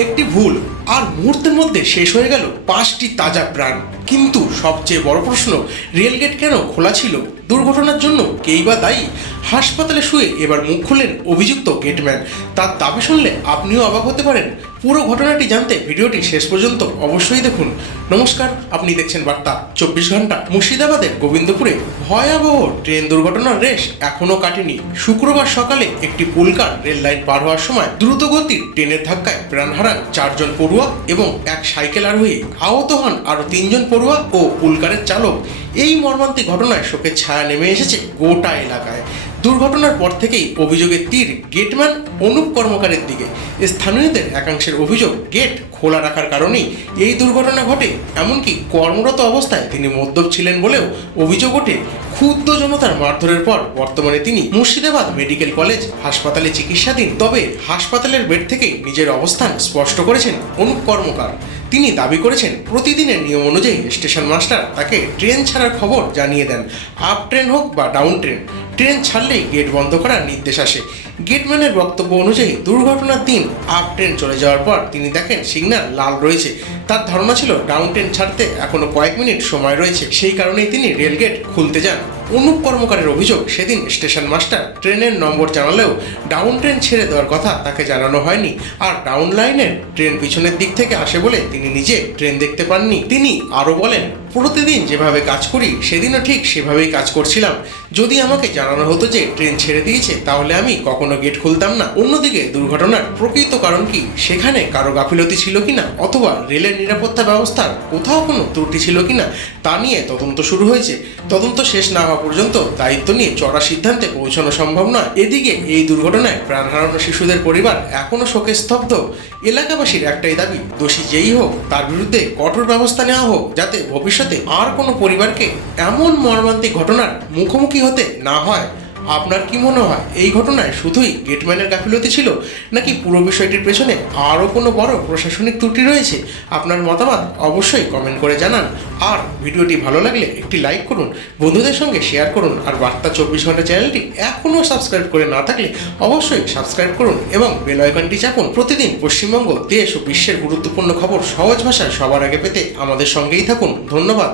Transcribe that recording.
একটি ভুল আর মুহূর্তের মধ্যে শেষ হয়ে গেল 5টি তাজা প্রাণ। কিন্তু সবচেয়ে বড় প্রশ্ন, রেলগেট কেন খোলা ছিল? দুর্ঘটনার জন্য কেই বা দায়ী? হাসপাতালে শুয়ে এবার মুখ খুললেন অভিযুক্ত গেটম্যান। তার দাবি শুনলে আপনিও অবাক হতে পারেন। পুরো ঘটনাটি জানতে ভিডিওটি শেষ পর্যন্ত অবশ্যই দেখুন। নমস্কার, আপনি দেখছেন বার্তা 24 ঘন্টা। মুর্শিদাবাদের গোবিন্দপুরে ভয়াবহ ট্রেন দুর্ঘটনার রেশ এখনো কাটেনি। শুক্রবার সকালে একটি পুলকার রেল লাইন পার হওয়ার সময় দ্রুতগতির ট্রেনের ধাক্কায় প্রাণ হারান 4 জন পড়ুয়া এবং এক সাইকেল আরোহী। আহত হন আরও 3 জন পড়ুয়া ও পুলকারের চালক। এই মর্মান্তিক ঘটনায় শোকের ছায়া নেমে এসেছে গোটা এলাকায়। দুর্ঘটনার পর থেকেই অভিযোগের তীর গেটম্যান অনুপ কর্মকারের দিকে। স্থানীয়দের একাংশের অভিযোগ, গেট খোলা রাখার কারণেই এই দুর্ঘটনা ঘটে। এমনকি কর্মরত অবস্থায় তিনি মদ্যপ ছিলেন বলেও অভিযোগ ওঠে। ক্ষুব্ধ জনতার মারধরের পর বর্তমানে তিনি মুর্শিদাবাদ মেডিকেল কলেজ হাসপাতালে চিকিৎসাধীন। তবে হাসপাতালের বেড থেকেই নিজের অবস্থান স্পষ্ট করেছেন অনুপ কর্মকার। তিনি দাবি করেছেন, প্রতিদিনের নিয়ম অনুযায়ী স্টেশন মাস্টার তাকে ট্রেন ছাড়ার খবর জানিয়ে দেন। আপ ট্রেন হোক বা ডাউন ট্রেন, ট্রেন ছাড়লেই গেট বন্ধ করার নির্দেশ আসে। গেটম্যানের বক্তব্য অনুযায়ী দুর্ঘটনার দিন আপ ট্রেন চলে যাওয়ার পর তিনি দেখেন সিগন্যাল লাল রয়েছে। তার ধারণা ছিল ডাউন ট্রেন ছাড়তে এখনো কয়েক মিনিট সময় রয়েছে, সেই কারণেই তিনি রেলগেট খুলতে যান। অনুপ কর্মকারের অভিযোগ, সেদিন স্টেশন মাস্টার ট্রেনের নম্বর জানালেও ডাউন ট্রেন ছেড়ে দেওয়ার কথা তাকে জানানো হয়নি। আর ডাউন লাইনের ট্রেন পিছনের দিক থেকে আসে বলে তিনি নিজে ট্রেন দেখতে পাননি। তিনি আরও বলেন, প্রতিদিন যেভাবে কাজ করি সেদিনও ঠিক সেভাবেই কাজ করছিলাম। যদি আমাকে জানানো হতো যে ট্রেন ছেড়ে দিয়েছে, তাহলে আমি কখনো গেট খুলতাম না। অন্যদিকে দুর্ঘটনার প্রকৃত কারণ কি, সেখানে কারো গাফিলতি ছিল কিনা অথবা রেলের নিরাপত্তা ব্যবস্থার কোথাও কোনো ত্রুটি ছিল কিনা তা নিয়ে তদন্ত শুরু হয়েছে। তদন্ত শেষ না হওয়া পর্যন্ত দায়িত্ব নিয়ে চড়া সিদ্ধান্তে পৌঁছানো সম্ভব নয়। এদিকে এই দুর্ঘটনায় প্রাণ হারানো শিশুদের পরিবার এখনো শোকে স্তব্ধ। এলাকাবাসীর একটাই দাবি, দোষী যেই হোক তার বিরুদ্ধে কঠোর ব্যবস্থা নেওয়া হোক, যাতে ভবিষ্যতে আর কোনো পরিবারকে এমন মর্মান্তিক ঘটনার মুখোমুখি হতে না হয়। আপনার কি মনে হয়, এই ঘটনায় শুধুই গেটম্যানের গাফিলতি ছিল, নাকি পুরো বিষয়টির পেছনে আরও কোনো বড় প্রশাসনিক ত্রুটি রয়েছে? আপনার মতামত অবশ্যই কমেন্ট করে জানান। আর ভিডিওটি ভালো লাগলে একটি লাইক করুন, বন্ধুদের সঙ্গে শেয়ার করুন। আর বার্তা 24 ঘন্টা চ্যানেলটি এখনও সাবস্ক্রাইব করে না থাকলে অবশ্যই সাবস্ক্রাইব করুন এবং বেল আইকনটি চাপুন। প্রতিদিন পশ্চিমবঙ্গ, দেশ ও বিশ্বের গুরুত্বপূর্ণ খবর সহজ ভাষায় সবার আগে পেতে আমাদের সঙ্গেই থাকুন। ধন্যবাদ।